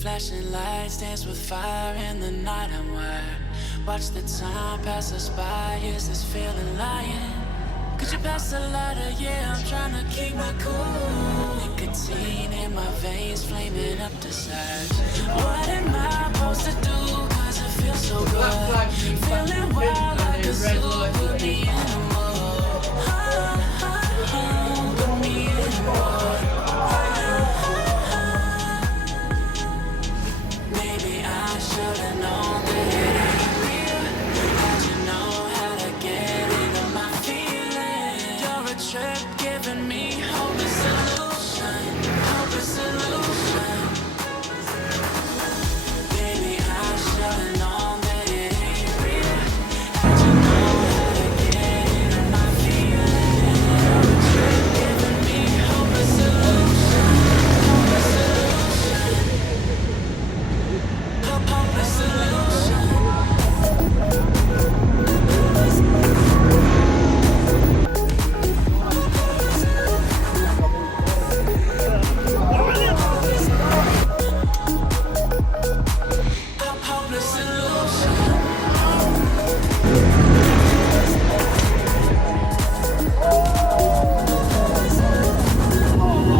Flashing lights dance with fire in the night. I'm wired. Watch the time pass us by. Is this feeling lying? Could you pass the lighter? Yeah, I'm trying to keep my cool. Nicotine in my veins, flaming up desires. What am I supposed to do? Cause it feels so good. Feeling wild like a zoo. Put me in a mood. Put me in a mood. Maybe I should've known that it ain't real. How'd you know how to get into my feelings? You're a trip giving me hope and solution. Hope and solution. Baby, I should've known that it ain't real. How'd you know how to get into my feelings? You're a trip giving me hope and solution. Hope and solution. Hope and solution. Hopeless solution.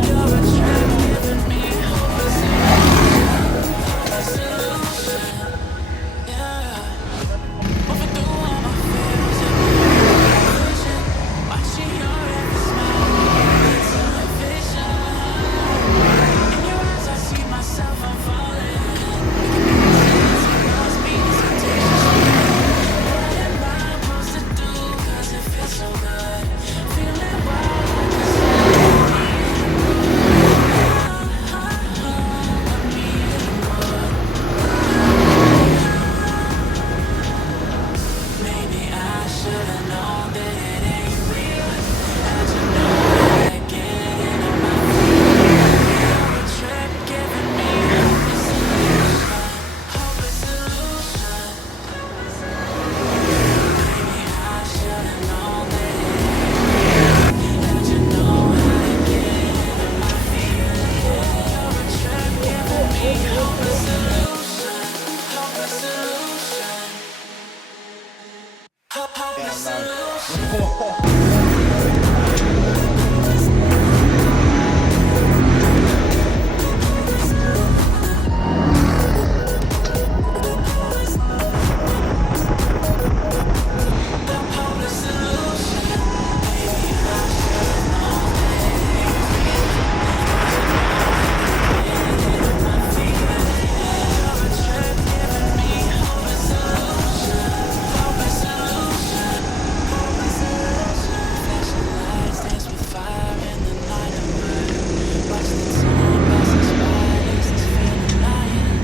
You're a trap giving me hopeless solution. Yeah. Overthrow all my fears and my vision. Watching your every smile. It's a vision. In your eyes I see myself, I'm falling. Lost me in temptations. What am I supposed to do? Cause it feels so good. Feeling wild like a zombie. Maybe I should've known that it ain't real. How'd you know how to get into my feelings? You're a trip giving me hope and solution. Hope and solution. Maybe I should've known that it ain't real. How'd you know how to get into my feelings? You're a trip giving me hope and solution. Hope and solution. Hope and solution. Hopeless solution. Maybe I should've known that it ain't real. My feelings. You're a trip giving me hope and solution. Hope and solution. Hope and solution. Flashing lights dance with fire in the night. I'm wired. Watch the time pass us by. Is this feeling lying?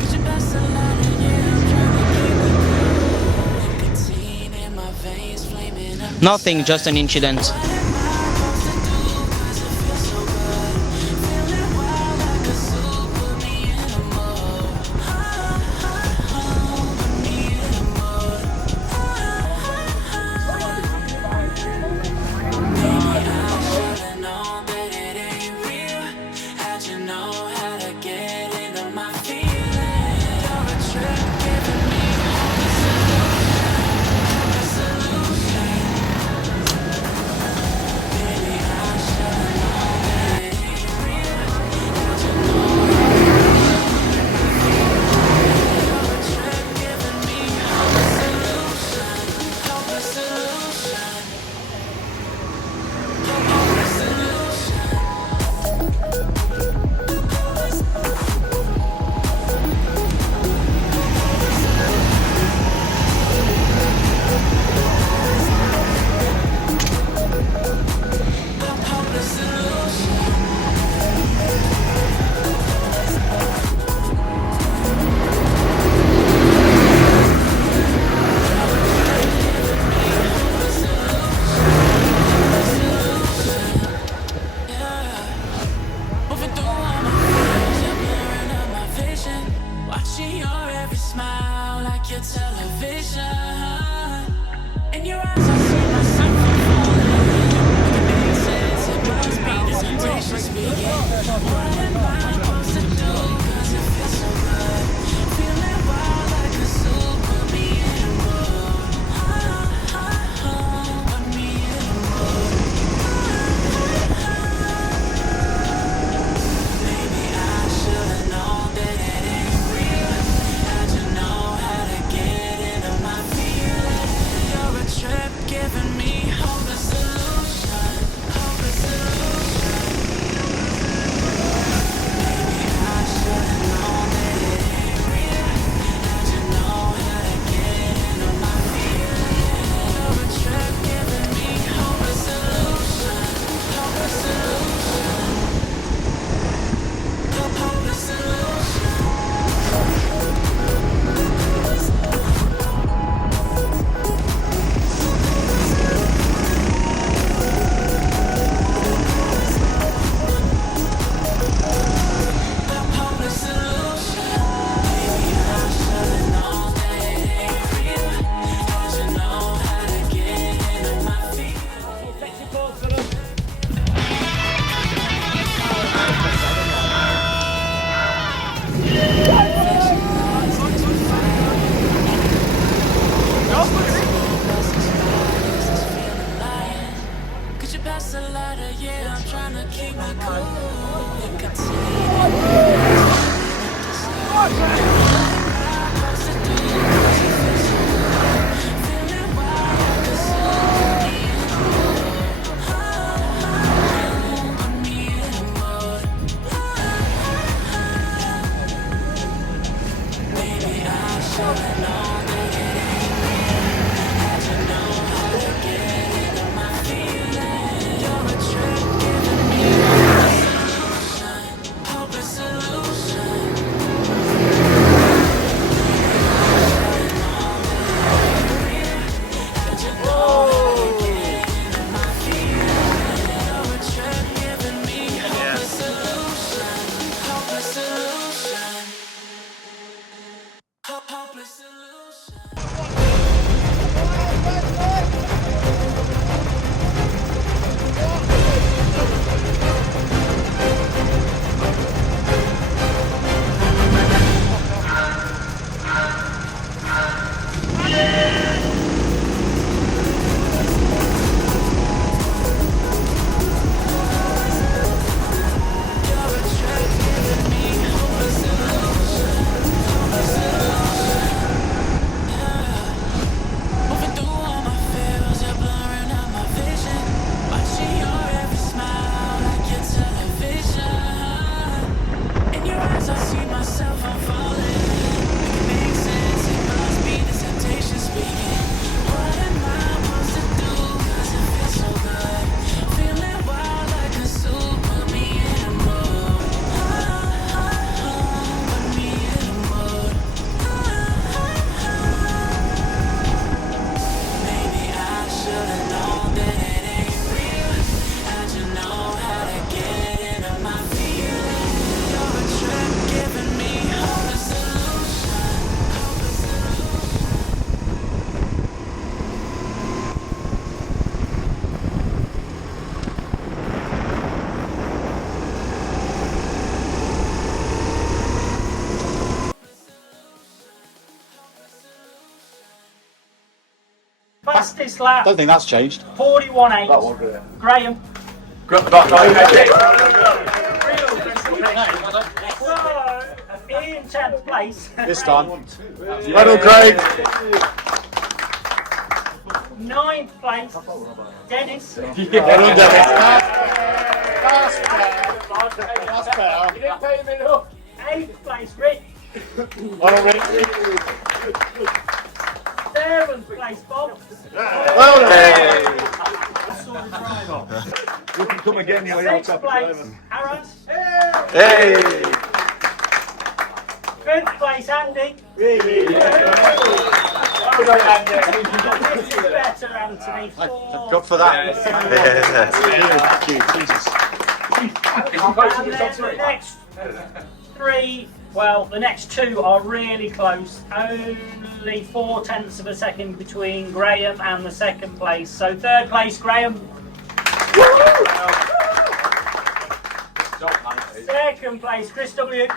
Could you pass the lighter? Yeah, I'm trying to keep it cool. Nicotine in my veins, flaming up. Nothing, just an incident. What am I supposed to do? Cause it feels so good. Feeling wild like a zoo. Put me in a mood. Put me in a mood. Maybe I should've known that it ain't real. How'd you know how to get into my feelings? You're a trip giving me hope and solution. Baby, I should've known that it ain't real. How'd you know you're a trip giving me hope and solution. Hope and solution. Hope and solution. Hope and solution. Yeah. Overthrow all my fears and blurring up my vision. Watching your every smile like your television. In your eyes I see myself, I'm falling. Make it make sense, it must be the temptation speaking. What am I supposed to do? Cause it feels Fastest lap. Don't think that's changed. 41.8. Graham. So, in 10th place. This time. Well done, Craig. 9th place. Dennis. Well done, Dennis. That's better. You didn't pay him enough. 8th place, Rick. Well done, Rick. 7th place, Bob. Well done. You can come again when you're on 6th top of place, Simon. Aaron. Hey. 5th place, Andy. Well done, Andy. This is better, Anthony. Good for that. Thank you, Jesus. And then the next 3, well, the next 2 are really close. Only 0.4 of a second between Graham and the 2nd place. So 3rd place, Graham. 2nd place, Chris W. It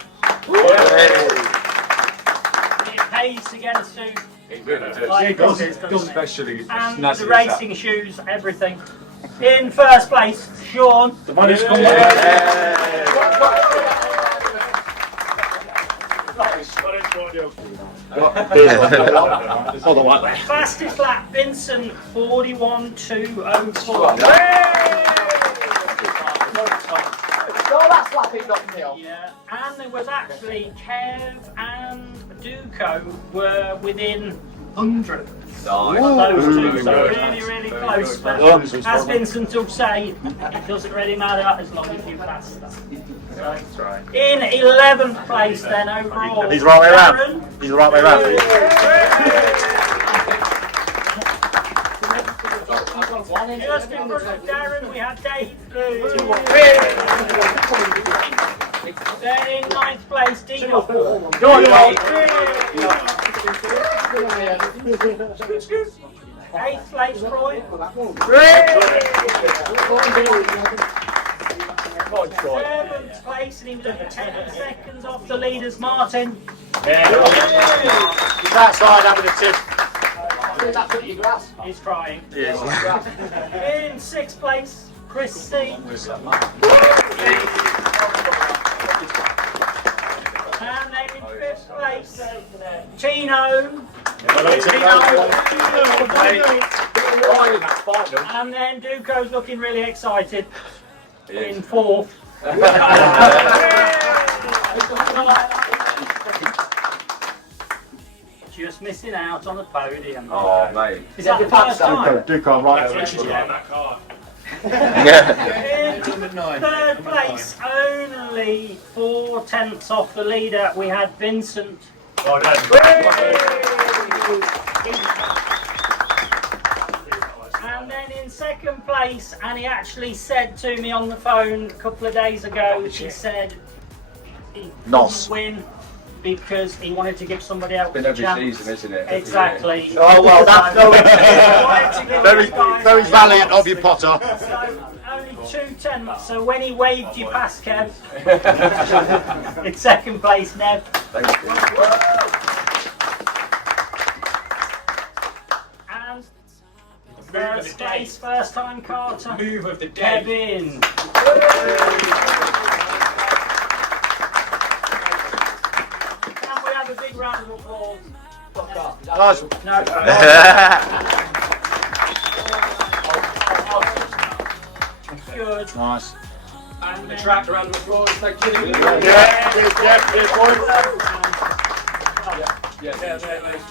pays to get a suit. Like this, Especially and the racing shoes, everything. In 1st place, Sean. The money's coming. Fastest lap, Vincent, 41.204. Oh, that's slapping Notting Hill. Yeah, and there was actually Kev and Duco were within 100. Those two, so really, really close. But as Vincent will say, it doesn't really matter as long as you pass that. So, in 11th place then overall. He's the right way around. Darren. He's the right way around. Just in front of Darren, we had Dave. Then in 9th place, Dino. 8th place, Troy. 7th place, and he was only 10 seconds off the leaders, Martin. He's outside having a tip. He's trying. Yes. In 6th place, Chrissy. And then in 5th place, Tino. And then Duco's looking really excited in 4th. Just missing out on the podium. Oh, mate. Is that the first time? Duco, right. In 3rd place, only 4/10 off the leader, we had Vincent. And then in 2nd place, and he actually said to me on the phone a couple of days ago, he said he couldn't win because he wanted to give somebody else Been a every chance. season, isn't it? Exactly. Oh, well, that's very very valiant of you, Potter. So only 2/10. So when he waved you past Kev, in 2nd place, Nev. Thank you. And 1st place, first time karter, Move of the day. Kevin. And we have a big round of applause. Nice. No. Good. Nice. And the tractor round of applause. Thank you. Yeah, boys. Yeah, mate.